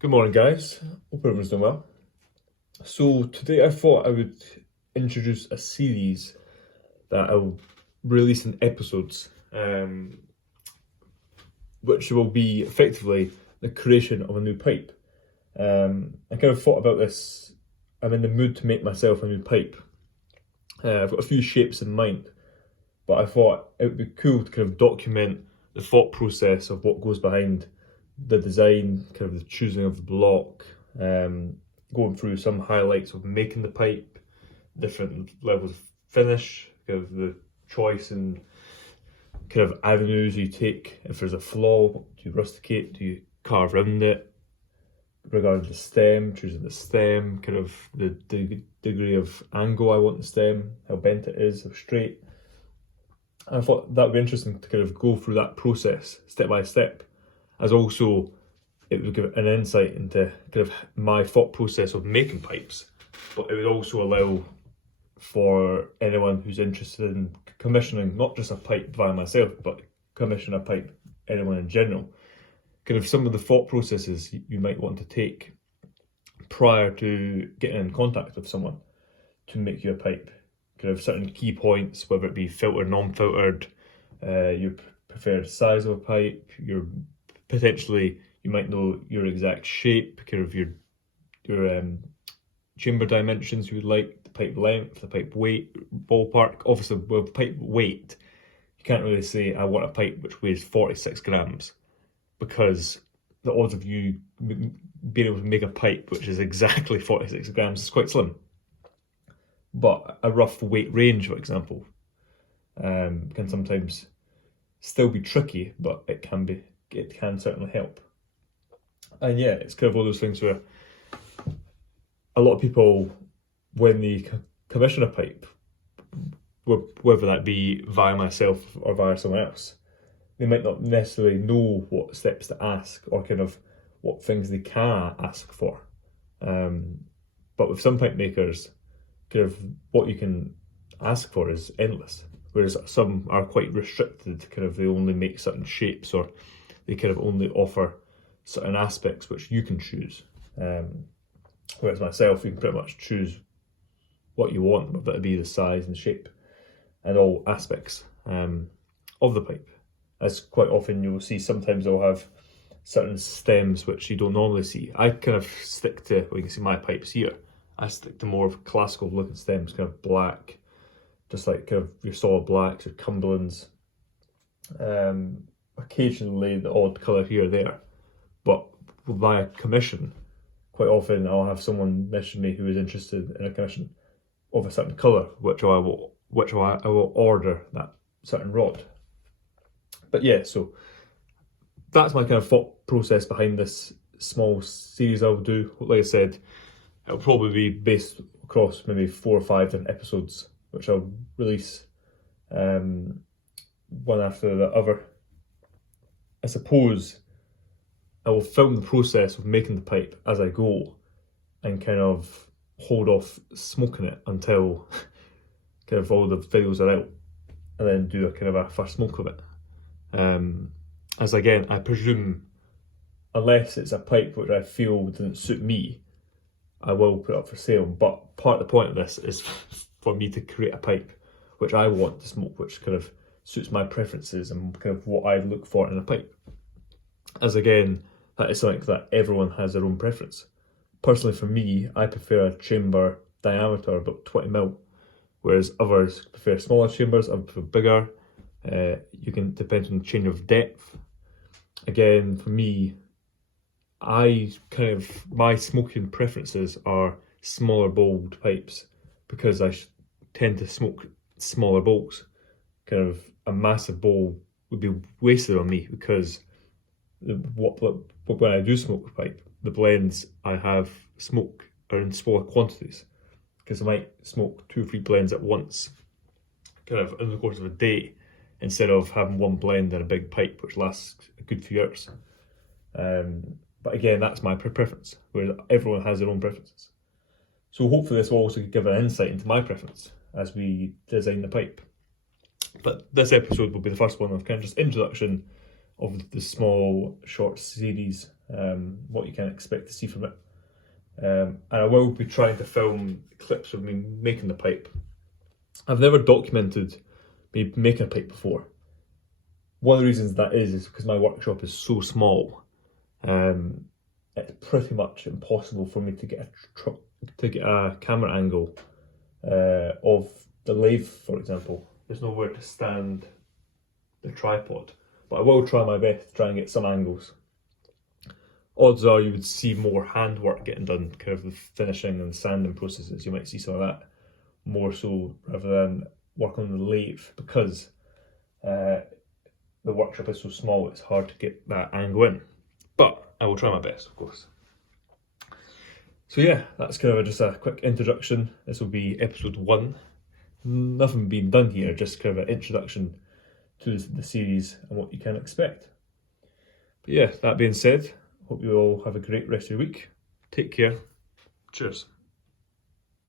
Good morning, guys. Hope everyone's doing well. So, today I thought I would introduce a series that I'll release in episodes, which will be effectively the creation of a new pipe. I kind of thought about this. I'm in the mood to make myself a new pipe. I've got a few shapes in mind, but I thought it would be cool to kind of document the thought process of what goes behind the design, kind of the choosing of the block, going through some highlights of making the pipe, different levels of finish, kind of the choice and kind of avenues you take. If there's a flaw, do you rusticate, do you carve around it? Regarding the stem, choosing the stem, kind of the degree of angle I want the stem, how bent it is, how straight. I thought that would be interesting to kind of go through that process step by step, as also it would give an insight into kind of my thought process of making pipes, but it would also allow for anyone who's interested in commissioning not just a pipe via myself, but commission a pipe, anyone in general, kind of some of the thought processes you might want to take prior to getting in contact with someone to make you a pipe. Kind of certain key points, whether it be filtered, non-filtered, your preferred size of a pipe, your potentially you might know your exact shape, kind of your chamber dimensions you would like, the pipe length, the pipe weight, ballpark. Obviously, with pipe weight, you can't really say I want a pipe which weighs 46 grams, because the odds of you being able to make a pipe which is exactly 46 grams is quite slim. But a rough weight range, for example, can sometimes still be tricky, but it can certainly help. And yeah, it's kind of all those things where a lot of people, when they commission a pipe, whether that be via myself or via someone else, they might not necessarily know what steps to ask or kind of what things they can ask for. But with some pipe makers, kind of what you can ask for is endless, whereas some are quite restricted, kind of they only make certain shapes, or they kind of only offer certain aspects which you can choose. Whereas myself, you can pretty much choose what you want, whether it be the size and shape and all aspects of the pipe. As quite often you'll see, sometimes they'll have certain stems which you don't normally see. I kind of stick to, well, you can see my pipes here, I stick to more of classical looking stems, kind of black, just like kind of your solid blacks, your Cumberlands, occasionally the odd colour here or there. But via commission, quite often I'll have someone message me who is interested in a commission of a certain colour, which I will order that certain rod. But yeah, so that's my kind of thought process behind this small series I'll do. Like I said, it'll probably be based across maybe 4 or 5 different episodes, which I'll release one after the other. I suppose I will film the process of making the pipe as I go and kind of hold off smoking it until kind of all the videos are out, and then do a kind of a first smoke of it. As again, I presume, unless it's a pipe which I feel doesn't suit me, I will put it up for sale. But part of the point of this is for me to create a pipe which I want to smoke, which kind of suits my preferences and kind of what I look for in a pipe. As again, that is something that everyone has their own preference. Personally, for me, I prefer a chamber diameter about 20mm, whereas others prefer smaller chambers, others prefer bigger. You can depend on the change of depth. Again, for me, my smoking preferences are smaller bowled pipes, because I tend to smoke smaller bowls. Kind of a massive bowl would be wasted on me, because when I do smoke a pipe, the blends I have smoke are in smaller quantities, because I might smoke 2 or 3 blends at once, kind of in the course of a day, instead of having one blend in a big pipe which lasts a good few hours. But again, that's my preference, whereas everyone has their own preferences. So hopefully this will also give an insight into my preference as we design the pipe. But this episode will be the first one of kind of just introduction of the small short series what you can expect to see from it. And I will be trying to film clips of me making the pipe. I've never documented me making a pipe before. One of the reasons that is because my workshop is so small. It's pretty much impossible for me to get a camera angle of the lathe, for example. There's nowhere to stand the tripod, but I will try my best to try and get some angles. Odds are you would see more handwork getting done, kind of the finishing and sanding processes. You might see some of that more so rather than work on the lathe, because the workshop is so small, it's hard to get that angle in. But I will try my best, of course. So yeah, that's kind of just a quick introduction. This will be episode 1. Nothing being done here, just kind of an introduction to the series and what you can expect. But yeah, that being said, hope you all have a great rest of your week. Take care. Cheers.